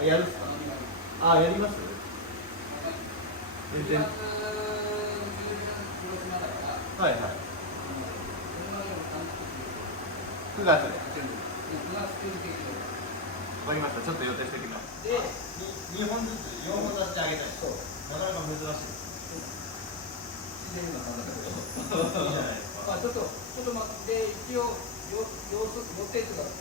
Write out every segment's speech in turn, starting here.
あ、やるっすか。あ、やります。全然。はいはい。9月で。わかりました。ちょっと予定しておきます。で、2本ずつ4本出してあげたい。なかなか珍しい。自然な感じだけど。いいじゃないですか。ちょっと待って、一応様子持っていってください。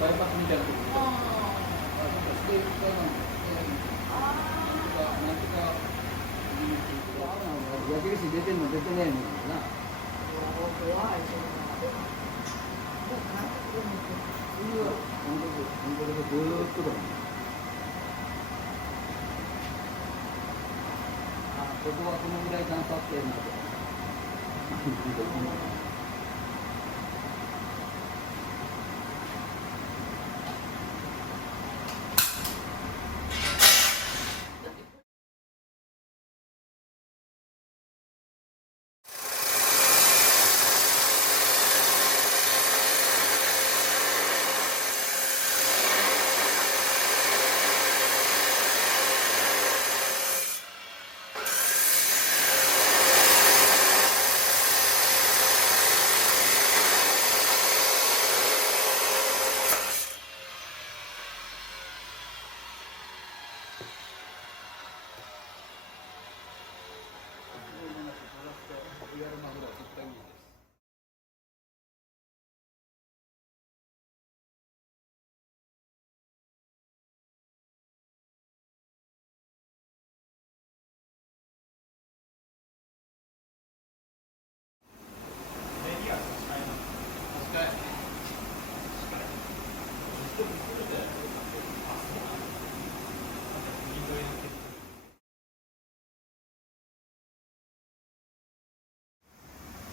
バイパスみたいなところで、ステージからなんとか、なんとか、矢印出てんの出てないのかな。本当にずーっとだもん。ここはこのぐらい段差あってるなと。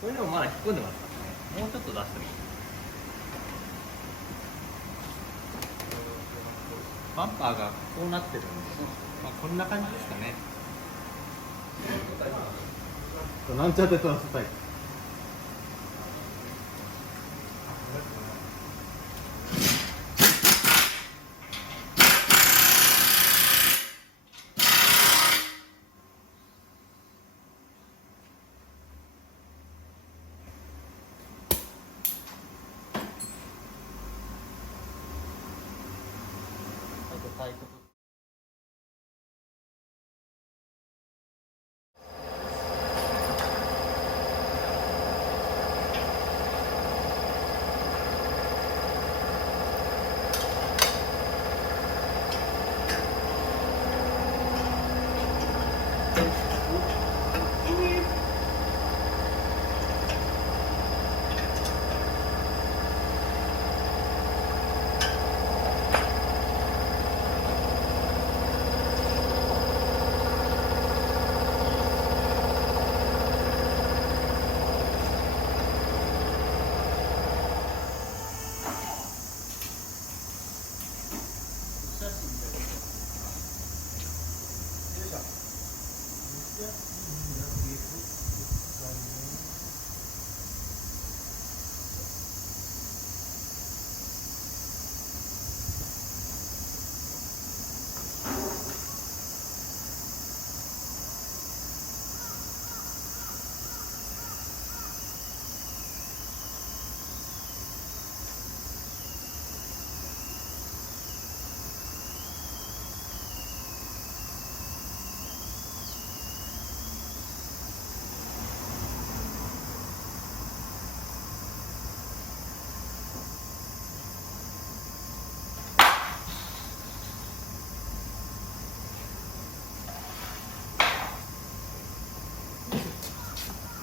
これでもまだ引っ込んでますからね。もうちょっと出してみる。バンパーがこうなってるんで、まあこんな感じですかね。なんちゃってトランスタイプ。対局。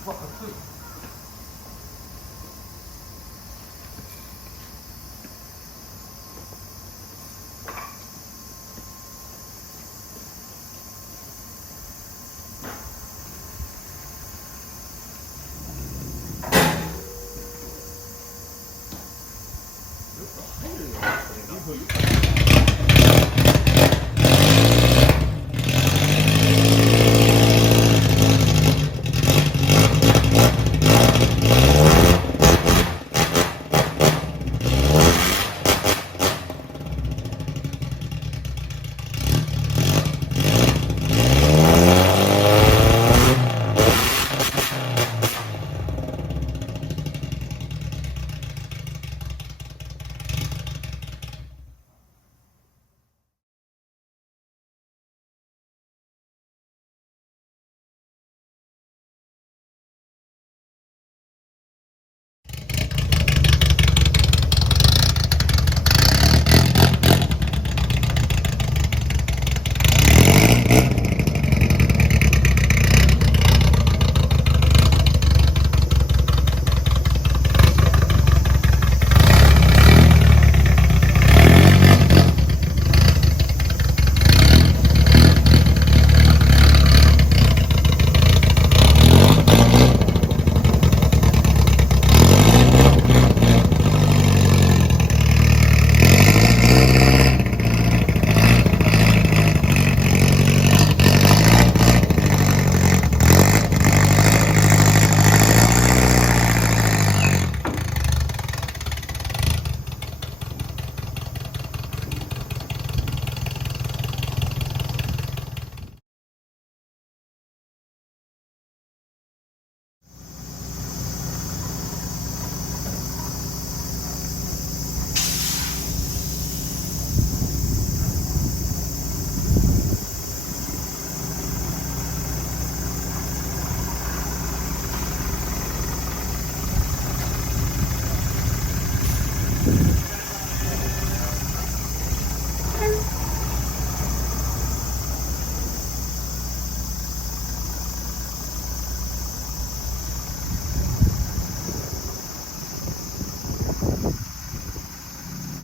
わ、かっこいい。よく入るよね、それが。